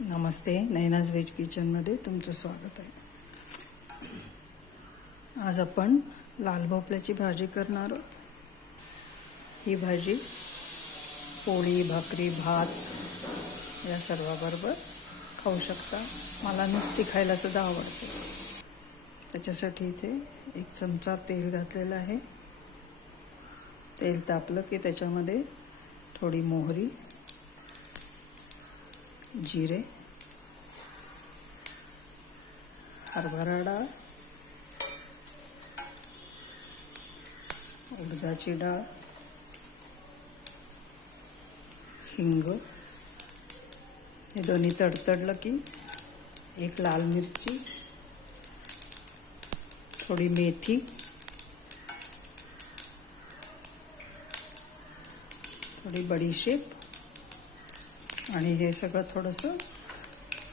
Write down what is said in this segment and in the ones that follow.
नमस्ते, Naina's veg किचनमध्ये तुमचं स्वागत आहे। आज आपण लाल भोपळ्याची भाजी करणार आहोत। ही भाजी पोळी, भाकरी, भात या सर्वाबरोबर खाऊ शकता। मला नुसती खायला सुद्धा आवडते। त्याच्यासाठी इथे 1 चमचा तेल घातलेलं आहे। तेल तापलं की त्याच्यामध्ये थोडी मोहरी, जिरे, हरभरा डाळ, उडदाची डाळ, हिंग, हे दोन्ही तडतडलं की 1 लाल मिरची, थोडी मेथी, थोडी बडीशेप आणि हे सगळं थोडंसं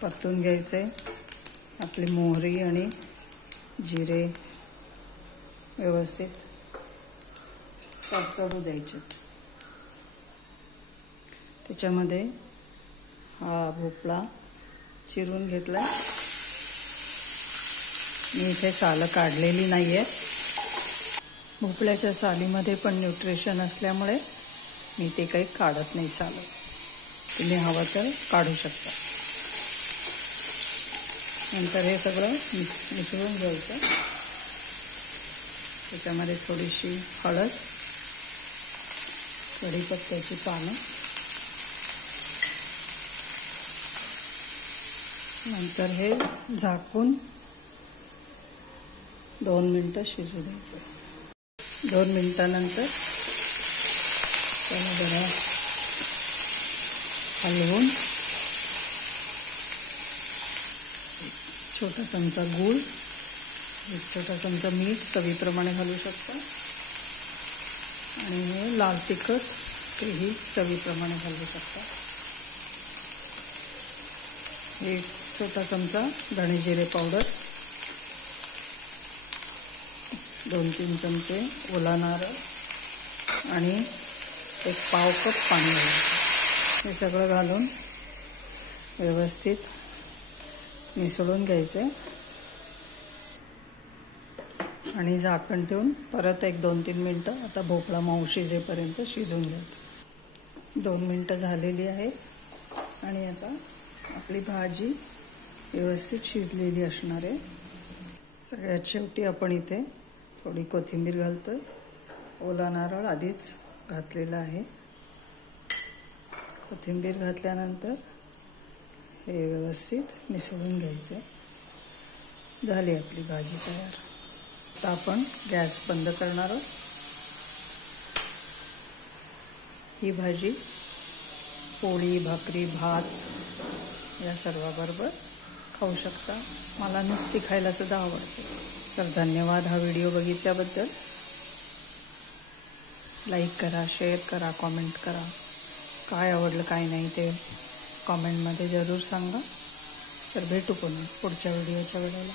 परतून घ्यायचंय। आपली मोहरी आणि जिरे व्यवस्थित तडतडू द्यायचे। त्याच्यामध्ये हा भोपळा चिरून घेतला। मी इथे सालं काढलेली नाहीये। भोपळ्याच्या सालीमध्ये पण न्यूट्रिशन असल्यामुळे मी ते काही काढत नाही सालं। तुम्ही हवं तर काढू शकता। नंतर हे सगळं मिसळून घ्यायचं। त्याच्यामध्ये थोडीशी हळद, कढीपत्त्याची पानं, नंतर हे झाकून 2 मिनिटं शिजू द्यायचं। 2 मिनिटानंतर त्याला जरा हलवून छोटा चमचा गूळ, 1 छोटा चमचा मीठ चवीप्रमाणे घालू शकता आणि हे लाल तिखट तेही चवीप्रमाणे घालू शकता। 1 छोटा चमचा धणे जिरे पावडर, 2-3 चमचे ओला नारळ आणि 1 पाव कप पाणी घालायचं। हे सगळं घालून व्यवस्थित मिसळून घ्यायचे आणि झाकण ठेवून परत 1-2-3 मिनिटं आता भोपळा मऊ शिजेपर्यंत शिजवून घ्यायचं। 2 मिनिटं झालेली आहे आणि आता आपली भाजी व्यवस्थित शिजलेली असणार आहे। सगळ्यात शेवटी आपण इथे थोडी कोथिंबीर घालतोय। ओला नारळ आधीच घातलेला आहे। कोथिंबीर घातल्यानंतर हे व्यवस्थित मिसळून घ्यायचे। झाली आपली भाजी तयार। आता आपण गॅस बंद करणार आहोत। ही भाजी पोळी, भाकरी, भात या सर्वाबरोबर खाऊ शकता। मला नुसती खायला सुद्धा आवडते। तर धन्यवाद हा व्हिडिओ बघितल्याबद्दल। लाईक करा, शेअर करा, कॉमेंट करा। काय आवडलं काय नाही ते कॉमेंटमध्ये जरूर सांगा। तर भेटू पुन्हा पुढच्या व्हिडिओच्या वेळेला।